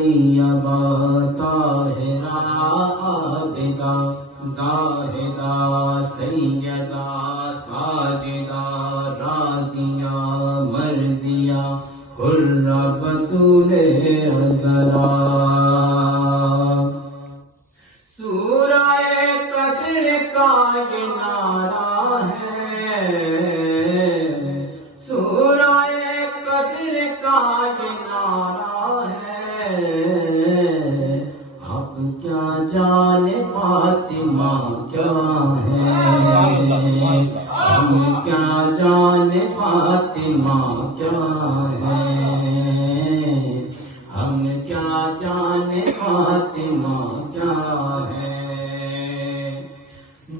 طیبہ طاہرہ عابدہ زاہدہ سیدہ ساجدہ راضیہ مرضیہ حرہ بطول عذرا۔ سورہ قدر کا یہ نعرہ ہے، سورہ قدر کا یہ نعرہ ہے، اب کیا جانے فاطمہ کیا ہے، ہم کیا جانے فاطمہ کیا ہے، ہم کیا جانے فاطمہ کیا ہے۔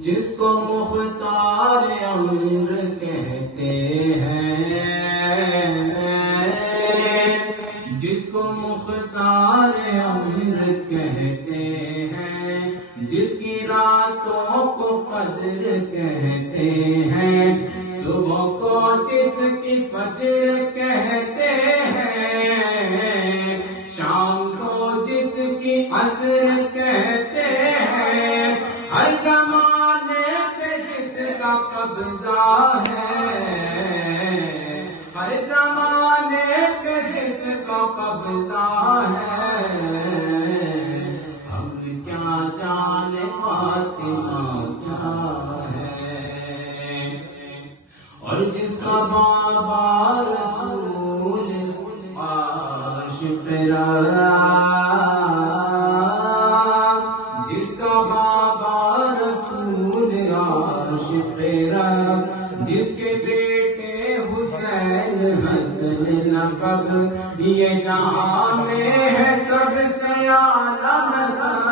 جس کو مختار امر کہتے ہیں، جس کو مختار امر کہتے ہیں، جس کی راتوں کو قدر کہتے ہیں، صبح کو جس کی فجر کہتے ہیں، شام کو جس کی عصر کہتے ہیں، ہر زمانے پہ جس کا قبضہ ہے، ہر زمانے پہ جس کا قبضہ ہے، ہم کیا جانے فاطمہ کیا ہے۔ اور جس کا بابا رسول عاشق جس کا بابا رسول عاشق جس کے بیٹے حسین حسن لقب، یہ جہاں میں ہے سب سے اعلیٰ نسب،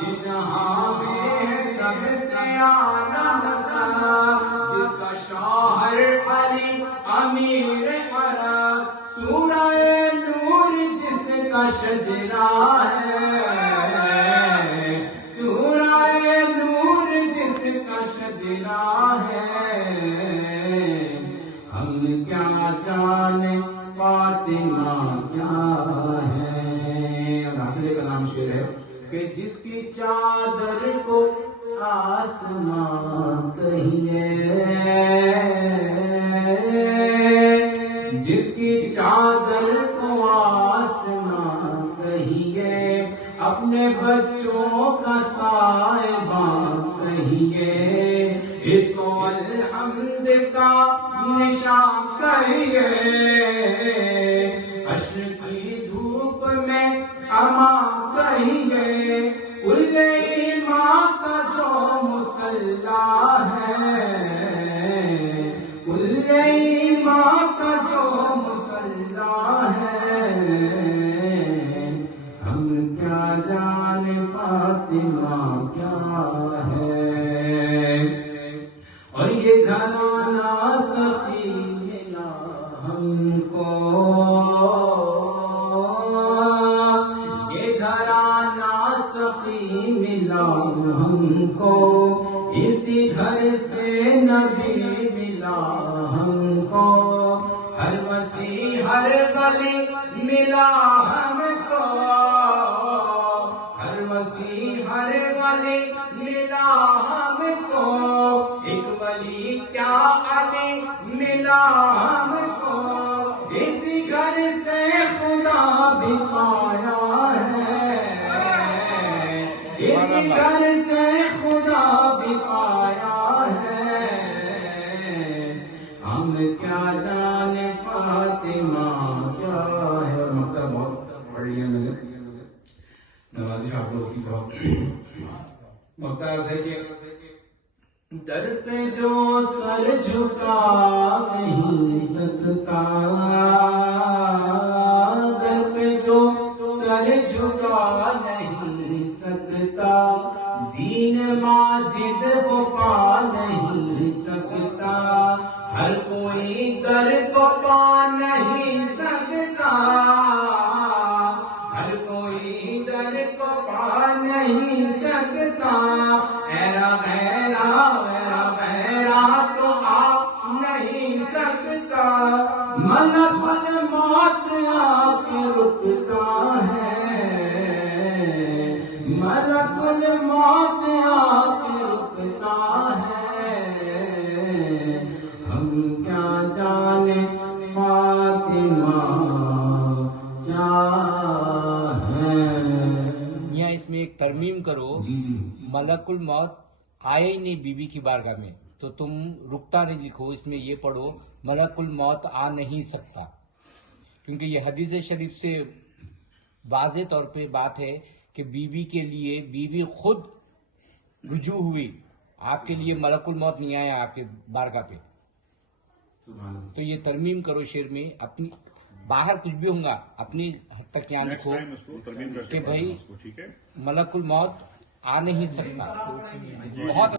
یہ جہاں میں ہے سب سے اعلیٰ نسب، جس کا شوہر علی امیر عرب، سورہ نور جس کا شجرہ ہے، سورہ نور جس کا شجرہ ہے، ہم کیا جانے فاطمہ کیا ہے۔ اور حاصل کا نام شعر ہے کہ جس کی چادر کو آسمان کہیے، جس کی چادر کو آسمان کہیے، اپنے بچوں کا صاحبان کہیے، اس کو الحمد کا نشان کہیے، عشر کی دھوپ میں امان کہیے، کل ایمان کا جو مسلح ہے، کل ایمان کا جو مسلح ہے، ہم کیا جانے فاطمہ کیا ہے۔ اور یہ گھرانہ سخی ملا ہم کو، یہ گھرانہ سخی ملا ہم کو، اسی گھر سے نبی ملا ہم کو، ہر مسیح ہر ولی ملا ہم کو، ہر مسیح ہر ولی ملا ہم کو، ایک ولی کیا علی ملا ہم کو، اسی گھر سے خدا بھی پایا ہے، اسی گھر سے خدا بھی پایا ہے، ہم کیا جانے فاطمہ کیا ہے۔ اور مکتب بہت پڑھ لیا میں نے، نوازش آپ لوگ کی بہت مکتب ہے کہ در پہ جو سر جھکا نہیں سکتا، در پہ جو سر جھکا نہیں سکتا، دین ماجد وہ پا نہیں سکتا، ہر کوئی در کو پا نہیں سکتا، ہر کوئی در کو پا نہیں سکتا، ایرا غیرا غیرا غیرا تو آ نہیں سکتا، ملک یہاں اس میں ایک ترمیم کرو، ملک الموت آیا ہی نہیں بی بی کی بارگاہ میں، تو تم رکتا نہیں لکھو، اس میں یہ پڑھو ملک الموت آ نہیں سکتا، کیونکہ یہ حدیث شریف سے واضح طور پہ بات ہے کہ بی بی کے لیے بی بی خود رجوع ہوئی، آپ کے لیے ملک الموت نہیں آیا آپ کے بارگاہ پہ. تو یہ ترمیم کرو شعر میں، اپنی باہر کچھ بھی ہوں گا اپنی حد تک یہاں لکھو کہ بھائی ملک الموت آ نہیں سکتا. بہت